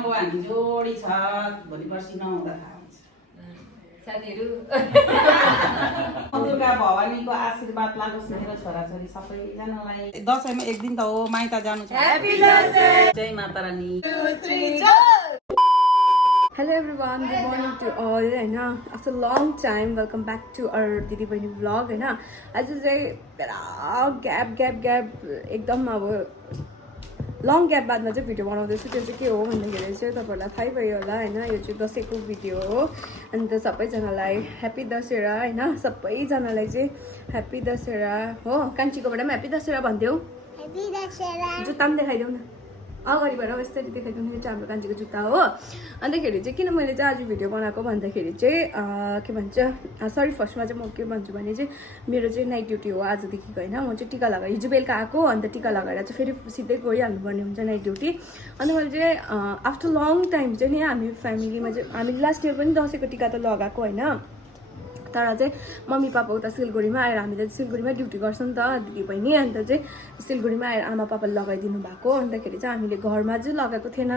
अब हामी जोडी छ भोलि पर्सि नहुँदा थाहा हुन्छ साथीहरु दुर्गा भवानीको आशीर्वाद लागोस् मेरो छोराछोरी सबैजनालाई दशैंमा एक दिन त हो माइत जानु छ happy Dashain Jay Mata Rani Hello everyone, good morning to all. After a long time, welcome back to our Didi Bani vlog. आज चाहिँ ग्याप एकदम अब लङ ग्याप बादमा चाहिँ भिडियो बनाउँदैछु। त्यो चाहिँ के हो भन्दाखेरि चाहिँ तपाईँहरूलाई थाहै भयो होला होइन, यो चाहिँ दसैँको भिडियो हो। अन्त सबैजनालाई ह्याप्पी दशहरा होइन, सबैजनालाई चाहिँ ह्याप्पी दशहरा हो। कान्छीकोबाट पनि ह्याप्पी दशहरा भन्थ्यौ, ह्याप्पी दशहरा। जुत्ता पनि देखाइदेऊ न अगाडिबाट यसरी देखाइदिउँ। यो चाहिँ हाम्रो कान्छीको जुत्ता हो। अन्तखेरि चाहिँ किन मैले चाहिँ आज भिडियो बनाएको भन्दाखेरि चाहिँ के भन्छ, सरी फर्स्टमा चाहिँ म के भन्छु भने चाहिँ मेरो चाहिँ नाइट ड्युटी हो आजदेखिको होइन। म चाहिँ टिका लगाएर हिजो बेलुका आएको, अन्त टिका लगाएर चाहिँ फेरि सिधै गइहाल्नुपर्ने हुन्छ नाइट ड्युटी। अन्त मैले चाहिँ आफ्टर लङ टाइम चाहिँ नि हामी फ्यामिलीमा चाहिँ हामी लास्ट इयर पनि दसैँको टिका त लगाएको होइन, तर चाहिँ मम्मी पापा उता सिलगढीमा आएर हामीले सिलगढीमा ड्युटी गर्छौँ नि त दिदी बहिनी। अन्त चाहिँ सिलगढीमा आएर आमा पापाले लगाइदिनु भएको, अन्तखेरि चाहिँ हामीले घरमा चाहिँ लगाएको थिएन।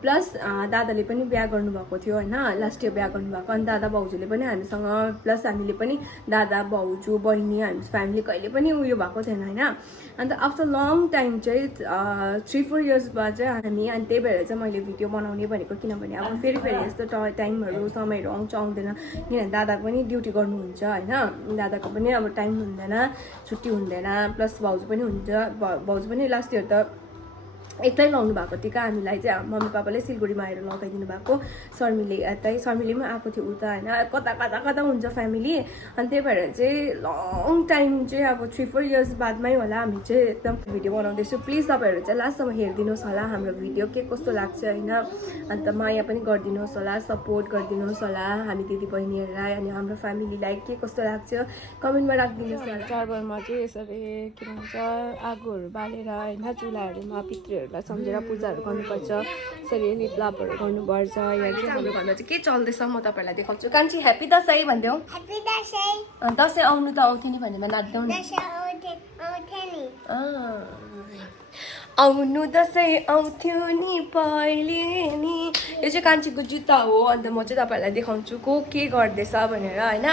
प्लस दादाले पनि बिहा गर्नुभएको थियो होइन, लास्ट इयर बिहा गर्नुभएको। अनि दादा भाउजूले पनि हामीसँग, प्लस हामीले पनि दादा भाउजू बहिनी हामी फ्यामिली कहिले पनि उयो भएको थिएन होइन। अन्त आफ्टर लङ टाइम चाहिँ 3-4 इयर्स बाद चाहिँ हामी, अनि त्यही भएर चाहिँ मैले भिडियो बनाउने भनेको, किनभने अब फेरि यस्तो टाइमहरू समयहरू आउँछ आउँदैन, किनभने दादा पनि ड्युटी गर्नुहुन्छ होइन, दादाको पनि अब टाइम हुँदैन, छुट्टी हुँदैन। प्लस भाउजू पनि हुन्छ, भाउजू पनि लास्ट इयर त एक्लै लाउनु भएको टिका हामीलाई चाहिँ मम्मी पापाले सिलगढीमा आएर लगाइदिनु भएको। शर्मिले यतै शर्मिले पनि आएको थियो उता होइन, कता कता कता हुन्छ फ्यामिली। अनि त्यही भएर चाहिँ लङ टाइम चाहिँ अब 3-4 इयर्स बादमै होला हामी चाहिँ एकदम भिडियो बनाउँदैछु। प्लिज तपाईँहरू चाहिँ लास्टसम्म हेरिदिनुहोस् होला हाम्रो भिडियो के कस्तो लाग्छ होइन। अन्त माया पनि गरिदिनुहोस् होला, सपोर्ट गरिदिनुहोस् होला हामी दिदी बहिनीहरूलाई, अनि हाम्रो फ्यामिलीलाई के कस्तो लाग्छ कमेन्टमा राखिदिनुहोस् होला। चाडबाडमा चाहिँ यसरी के भन्छ आगोहरू बालेर होइन, चुल्हाहरूमा पितृहरू सम्झेर पूजाहरू गर्नुपर्छ, यसरी लिपलापहरू गर्नुपर्छ। यहाँ चाहिँ हाम्रो घरमा चाहिँ के चल्दैछ म तपाईँहरूलाई देखाउँछु। कान्छी ह्याप्पी दसैँ भनिदेऊ। ह्याप्पी दसैँ। दसैँ आउनु त आउँथ्यो नि भनेर नाच्दैउ न। आउनु दसैँ आउँथ्यो नि पहिले नि। यो चाहिँ कान्छीको जुत्ता हो। अन्त म चाहिँ तपाईँहरूलाई देखाउँछु को के गर्दैछ भनेर होइन।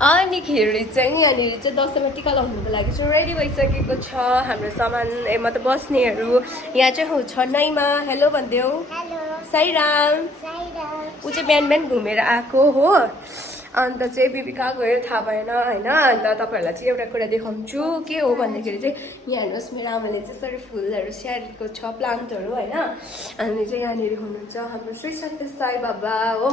अनिखेरि चाहिँ यहाँनिर चाहिँ दसैँमा टिका लगाउनुको लागि चाहिँ रेडी भइसकेको छ हाम्रो सामान, मतलब बस्नेहरू। यहाँ चाहिँ छ नाइमा, हेलो भनिदेऊ। साईराम। ऊ चाहिँ बिहान घुमेर आएको हो। अन्त चाहिँ बिबी कहाँ गयो थाहा भएन होइन। अन्त तपाईँहरूलाई चाहिँ एउटा कुरा देखाउँछु के हो भन्दाखेरि चाहिँ यहाँ हेर्नुहोस्, मेरो आमाले चाहिँ यसरी फुलहरू स्याहारेको छ, प्लान्टहरू होइन। अनि चाहिँ यहाँनिर हुनुहुन्छ हाम्रो श्री सत्य साई बाबा हो।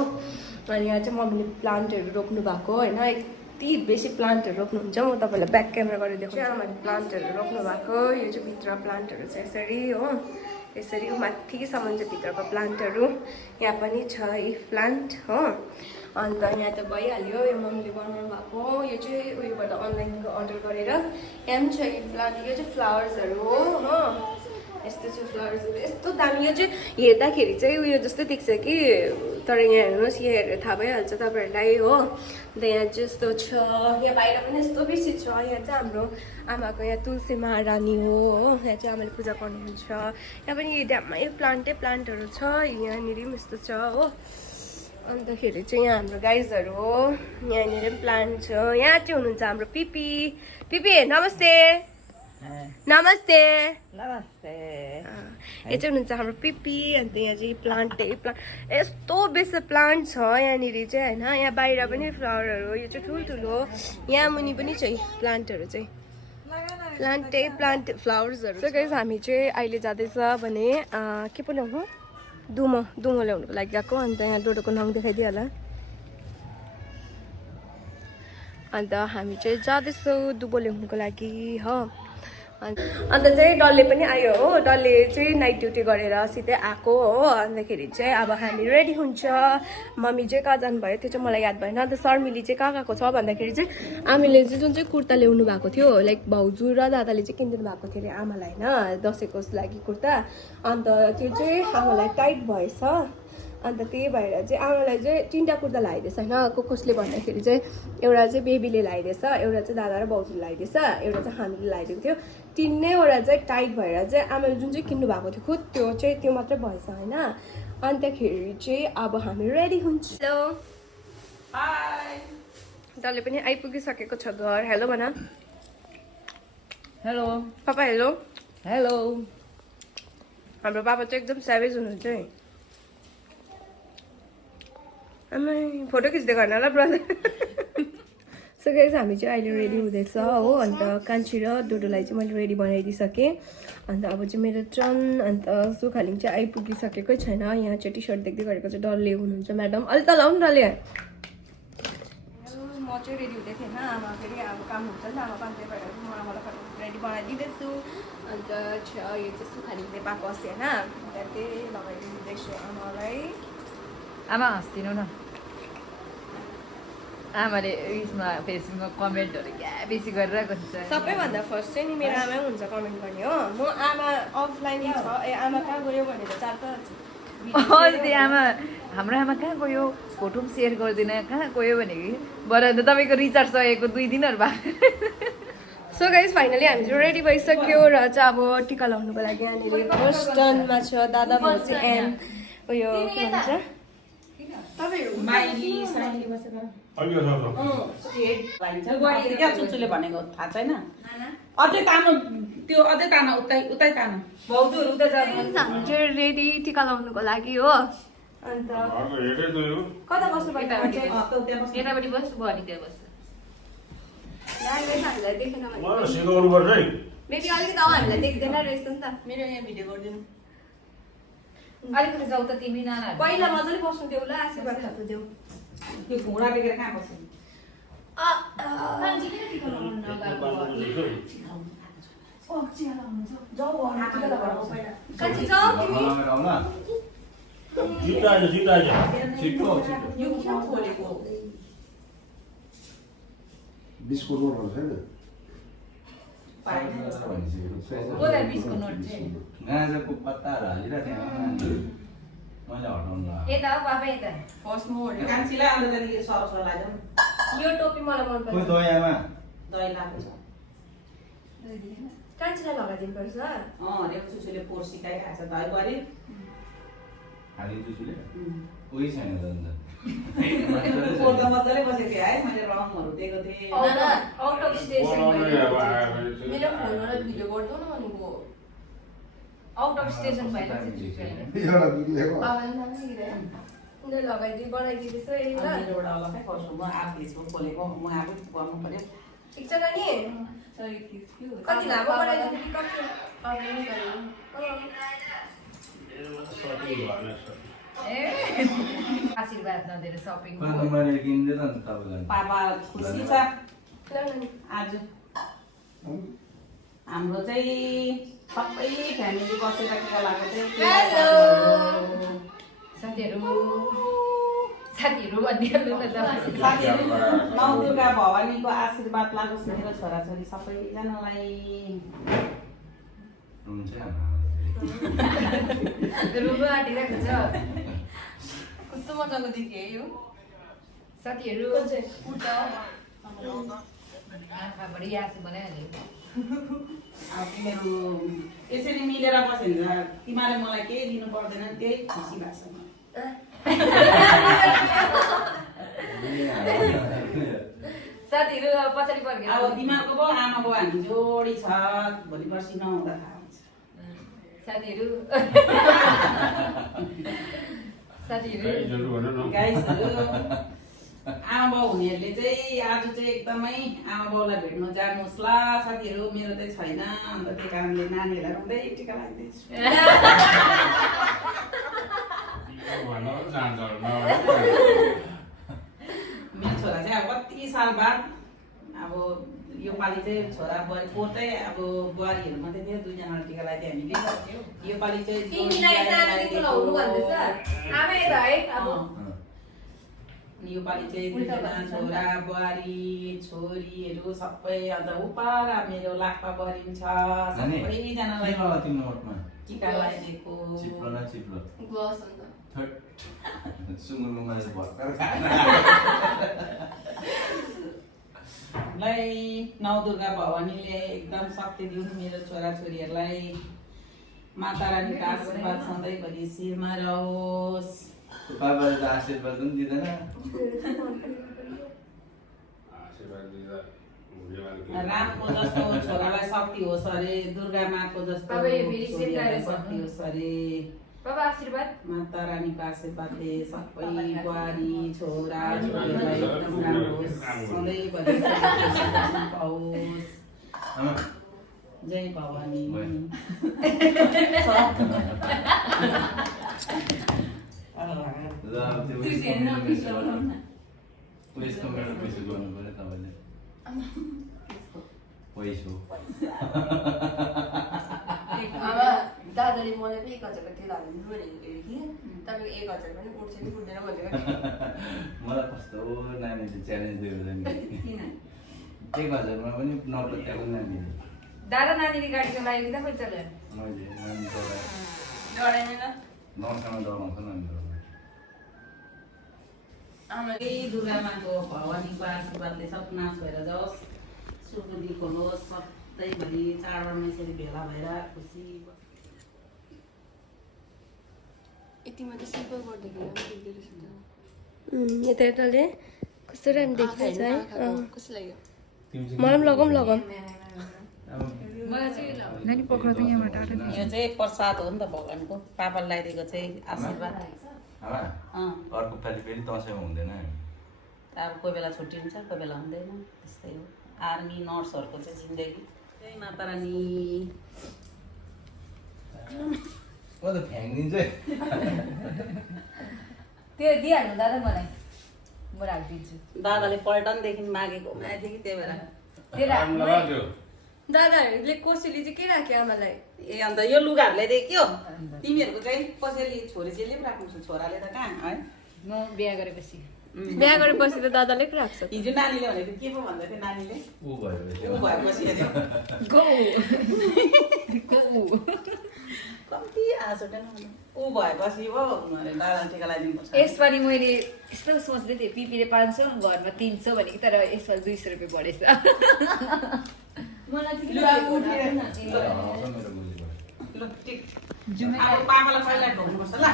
अनि यहाँ चाहिँ मम्मीले प्लान्टहरू रोप्नु भएको होइन, यति बेसी प्लान्टहरू रोप्नुहुन्छ। म तपाईँलाई ब्याक क्यामेरा गरेर देखाउँछु। आमाले प्लान्टहरू रोप्नु भएको, यो चाहिँ भित्र प्लान्टहरू चाहिँ यसरी हो, यसरी माथिसम्म चाहिँ भित्रको प्लान्टहरू। यहाँ पनि छ यी प्लान्ट हो। अन्त यहाँ त भइहाल्यो, यो मम्मीले बनाउनु भएको। यो चाहिँ उयोबाट अनलाइनको अर्डर गरेर। यहाँ पनि छ यो प्लान्ट, यो चाहिँ फ्लावर्सहरू हो। यस्तो चाहिँ फ्लावर्सहरू यस्तो दामी। यो चाहिँ हेर्दाखेरि चाहिँ उयो जस्तै देख्छ कि, तर यहाँ हेर्नुहोस्, यो हेरेर थाहा भइहाल्छ तपाईँहरूलाई हो। अन्त यहाँ चाहिँ यस्तो छ, यहाँ बाहिर पनि यस्तो बेसी छ। यहाँ चाहिँ हाम्रो आमाको यहाँ तुलसी महारानी हो। यहाँ चाहिँ आमाले पूजा गर्नुहुन्छ। यहाँ पनि ड्याममा यो प्लान्टहरू छ, यहाँनिर पनि यस्तो छ हो। अन्तखेरि चाहिँ यहाँ हाम्रो गाइजहरू हो, यहाँनिर पनि प्लान्ट छ। यहाँ चाहिँ हुनुहुन्छ हाम्रो पिपी। पिपी नमस्ते। नमस्ते नमस्ते। यो चाहिँ हुनुहुन्छ हाम्रो पिपी। अन्त यहाँ चाहिँ प्लान्ट यस्तो बेसी प्लान्ट छ यहाँनिर चाहिँ होइन। यहाँ बाहिर पनि फ्लावरहरू, यो चाहिँ ठुल्ठुलो। यहाँ मुनि पनि छ प्लान्टहरू चाहिँ, प्लान्ट फ्लावर्सहरू। सो गाइज हामी चाहिँ अहिले जाँदैछ भने के पो ल्याउनु, दुमो ल्याउनुको लागि गएको। अन्त यहाँ डोडोको नङ देखाइदियो होला। अन्त हामी चाहिँ जाँदैछौँ दुबो ल्याउनुको लागि हो। अन्त चाहिँ डल्ले पनि आयो हो। डल्ले चाहिँ नाइट ड्युटी गरेर सिधै आएको हो। अन्तखेरि चाहिँ अब हामी रेडी हुन्छ। मम्मी चाहिँ कहाँ जानुभयो त्यो चाहिँ मलाई याद भएन। अन्त शर्मिली चाहिँ कहाँ गएको छ भन्दाखेरि चाहिँ हामीले चाहिँ जुन चाहिँ कुर्ता ल्याउनु भएको थियो, लाइक भाउजू र दादाले चाहिँ किनिदिनु भएको थियो अरे आमालाई होइन, दसैँको लागि कुर्ता। अन्त त्यो चाहिँ आमालाई टाइट भएछ, अन्त त्यही भएर चाहिँ आमालाई चाहिँ 3टा कुर्ता लगाइदिएछ होइन कसले भन्दाखेरि चाहिँ एउटा चाहिँ बेबीले लगाइदिएछ, एउटा चाहिँ दादा र बाउजूले लगाइदिएछ, एउटा चाहिँ हामीले लगाइदिएको थियो। 3वटा चाहिँ टाइट भएर चाहिँ आमाले जुन चाहिँ किन्नु भएको थियो खुद त्यो मात्रै भएछ होइन। अन्तखेरि चाहिँ अब हामी रेडी हुन्छ। हेलो डल्ले पनि आइपुगिसकेको छ घर। हेलो भन। हेलो पापा हेलो। हेलो हाम्रो पापा चाहिँ एकदम सेभेज हुनुहुन्छ है। आमै फोटो खिच्दै गर्न ल ब्रदर। सो गाइस हामी चाहिँ अहिले रेडी हुँदैछ हो। अन्त कान्छी र डोडोलाई चाहिँ मैले रेडी बनाइदिइसकेँ। अन्त अब चाहिँ मेरो टर्न। अन्त सुखालिङ चाहिँ आइपुगिसकेकै छैन। यहाँ चाहिँ टी सर्ट देख्दै गरेको चाहिँ डल्ले हुनुहुन्छ म्याडम। अलि त लाउनु डल्ले। म चाहिँ रेडी हुँदै थिएन। आमा फेरि अब काम हुन्छ नि त, आमा काम त्यही भएर म आमालाई फटाफट रेडी बनाइदिँदैछु। अन्त यो चाहिँ सुखालिङले पाएको अस्ति होइन, त्यही लगाइदिँदैछु आमालाई। आमा हाँस्दिनु न। आमाले उयसमा फेसबुकमा कमेन्टहरू क्या बेसी गरिरहेको हुन्छ। सबैभन्दा फर्स्ट चाहिँ नि मेरो आमै हुन्छ कमेन्ट गर्ने हो। म आमा अफलाइन छ आमा कहाँ गयो भनेर त्यो आमा हाम्रो आमा कहाँ गयो फोटो पनि सेयर गर्दैन कहाँ गयो भनेको बरु अन्त तपाईँको रिचार्ज सकेको 2 दिनहरू भयो। सो गाइस फाइनली हामी चाहिँ रेडी भइसक्यो र चाहिँ अब टिका लाउनुको लागि यहाँनिर फर्स्ट टर्नमा छ दादा भाउजू एन्ड उयो के भन्छ माइली साइली बसेर क्या चुचुले भनेको थाहा छैन। अझै तानो त्यो अझै तानो उतै तानो भाउजूहरू उता जानु हामी चाहिँ रेडी टिका लाउनुको लागि हो। अन्त कता बस्नु पर्छ यतापट्टि बस्नु भयो अनि त्यहाँ बस्छ। हामीलाई देखेन भने सिकाउनु पर्छ है। बेबी अलिकति अब हामीलाई देख्दैन रहेछ नि त। मेरो यहाँ भिडियो गरिदिनु। अलिकति जाऊ त तिमी नाना। पहिला मजाले बस्नु देऊ ल आशीर्वाद खानु देऊ। त्यो घुँडा बेगेर कहाँ बस्छ? कान्छी जाऊ तिमी। यो किन खोलेको? बिस्कुट नोट छैन। बोला बिस्को नोट चाहिँ गाँजाको पत्ताहरू हालेर त्यहाँ मैले हटाउनु यता हो पापा यता फर्स्ट म कान्छीलाई अन्त त्यहाँदेखि सरसर लाग्यो। यो टोपी मलाई मन कोही पर्छ। दयामा दही लाग्छ। कान्छीलाई लगाइदिनु पर्छ। रेखु चुचुले पोर सिकाइरहेको छ दही गरी। हालिदिन्छु चुले कोही छैन त अन्त पोर त मजाले बसेको थियो है। मैले रङहरू दिएको थिएँ। आउट अफ स्टेसन मेरो फोनबाट भिडियो गर्दो न भनेको आउट अफ स्टेसन भएर उनीहरू लगाइदिनु बनाइदिँदैछ यही ल। मेरोबाट अलग्गै गर्छु म। आफू फेसबुक खोलेको म आफै गर्नु पर्यो। ठिक छ नानी। कति लामो बनाइदिनु कि कति आशीर्वाद नदिएर सपिङ मैले किन्दैन नि तपाईँलाई पापा खुसी छ आज। हाम्रो चाहिँ सबै फ्यामिली बसेर टिका लगाएको चाहिँ साथीहरू भनिदिनु न त। साथीहरू नौ दुर्गा भवानीको आशीर्वाद लागोस् मेरो छोराछोरी सबैजनालाई। हुन्छ रुम आँटिरहेको छ। कस्तो मजाको देखेँ यो साथीहरू आँखाबाट आँसु बनाइहाल्यो। अब तिमीहरू यसरी मिलेर बस्यो भने तिमीहरूले मलाई केही दिनु पर्दैन त्यही खुसी भएको छ। साथीहरू पछाडि फर्केर अब तिमीहरूको बाउ आमा बाउ हामी जोडी छ भोलि पर्सि नहुँदा थाहा हुन्छ। साथीहरू गाइसहरू आमा बाउ हुनेहरूले चाहिँ आज चाहिँ एकदमै आमा बाउलाई भेट्नु जानुहोस् ल साथीहरू। मेरो चाहिँ छैन अन्त त्यही कारणले नानीहरूलाई रुँदै टिका लाग्दैछु। मेरो छोरा चाहिँ अब कति साल बाद अब यो पालि चाहिँ छोरा बुहारी पोतै अब बुहारीहरू मात्रै थियो 2जनालाई टिका लगाइदियो हामीले। यो पालि चाहिँ यो पालि चाहिँ 2जना छोरा बुहारी छोरीहरू सबै अन्त उपार मेरो लाक्पा बुहारी छ सबैजनालाई टिका लगाइदिएको। सुँगुरको मासु भर्खर खाना लाई नौ दुर्गा भवानीले एकदम शक्ति दिउन् मेरो छोराछोरीहरूलाई। माता रानीको आशीर्वाद सधैँभरि शिरमा रहोस्। बाबाले त आशीर्वाद पनि दिँदैन। रामको जस्तो छोरालाई शक्ति होस् अरे, दुर्गा माको जस्तो छोरीहरूलाई शक्ति होस् अरे। बाबा आशीर्वाद। माता रानीको आशीर्वादले सबै बुहारी छोरा छोरीहरूलाई एकदम राम्रो होस्, सधैँभरि पाओस्। जय भवानी। उयसको मेरो पैसा गर्नु पर्यो तपाईँले। पैसा दादाले मलाई पनि 1000 तेल हालिदिनु भनेको थियो कि तपाईँको 1000 पनि उठ्छ कि उठ्दैन भनेको। मलाई कस्तो नानीले च्यालेन्ज दिएको छ नि। 1000 मा पनि नपत्याएको नानी। दादा नानीले गाडी चलायो कि तपाईँ चलायो? मैले नानी चलाएँ। डराएन नर्समा डराउँछ नानीहरू। दुर्गा माको भवानीको आशीर्वादले सब नाश भएर जाओस्, सुखदी खोलोस्, सधैँभरि चाडबाडमा यसरी भेला भएर खुसी। यति मात्रै सिम्पल गरिदिएको यता यताले कस्तो राम्रो देखिन्छ है। कस्तो लाग्यो? मलाई पनि लगाउँ नानी पक्राउँदै यहाँबाट यो चाहिँ प्रसाद हो नि त भगवानको, पापाले लगाइदिएको चाहिँ आशीर्वाद। आमा अर्को पालि फेरि दसैँमा हुँदैन हामी। अब कोही बेला छुट्टी हुन्छ, कोही बेला हुँदैन, त्यस्तै हो आर्मी नर्सहरूको चाहिँ जिन्दगी। जय माता रानी। म त फ्याँकिदिन्छु है। त्यो दिइहाल्नु दादा मलाई, म राखिदिन्छु। दादाले पल्टनदेखि मागेको थियो कि त्यही भएर। दादाहरूले कोसेली चाहिँ के राख्यो आमालाई? ए अन्त यो लुगाहरू ल्याइदियो के हो तिमीहरूको चाहिँ? कसैले छोरीचेलीले पनि राख्नु छ, छोराले त कहाँ है। म बिहा गरेपछि बिहा गरेपछि त दादाले पो राख्छ। हिजो नानीले भनेको के पो भन्दै थियो नानीले? ऊ भएपछि ऊ भएपछि अरे गो कम्ती आँसु ऊ भएपछि पो दादा टिका लगाइदिनुपर्छ। यसपालि मैले यस्तो सोच्दै थिएँ, पिपीले 500 घरमा 300 भनेको, तर यसपालि 200 रुपियाँ बढेछ। मलाई मेरो बुझिबाट। ल टिक अब पापालाई पहिला ढोक्नुपर्छ ल।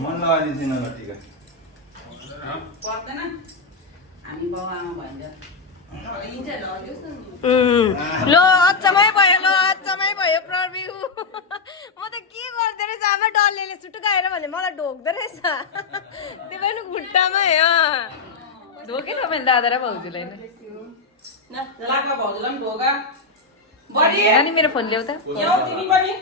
मन लगाइदिन्छु न टिका। पर्दैन हामी बाउ आमा भइन्छ। लो अचम्मै भयो प्रवीण। म त के गर्दै रहेछ आमा, डल्लेले सुटुकाएर भने मलाई ढोक्दो रहेछ। त्यो पनि खुट्टामै ढोके तपाईँले दादा र भाउजूलाई नै। लागा भाउजूलाई पनि ढोका बढी नानी मेरो फोन ल्याउ त। ल्याऊ तिमी पनि।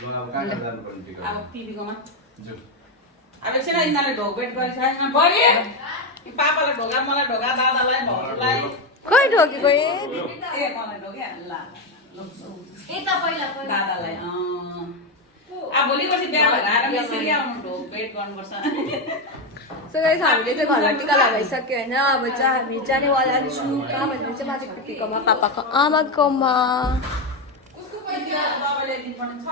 अब कहाँ जानु पर्ने टिका? अब टिभीकोमा जो अब एकछिन यिनीहरूले ढोकभेट गरिसकेन बढी। पापालाई ढोका, मलाई ढोका, दादालाई भाउजूलाई। खोइ ढोकेको ए मलाई ढोके ल दादालाई। अब भोलि पर्सि बिहा भएर आएर यसरी आउनु ढोकभेट गर्नुपर्छ। सो गाइस हामीले चाहिँ घरमा टिका लगाइसक्यो होइन। अब चाहिँ हामी जानेवाला छु कहाँ भन्दा चाहिँ माथि पिपीकोमा पापाको आमाकोमा। उसको पैसा दबाई ल्याइदिनु पर्ने छ।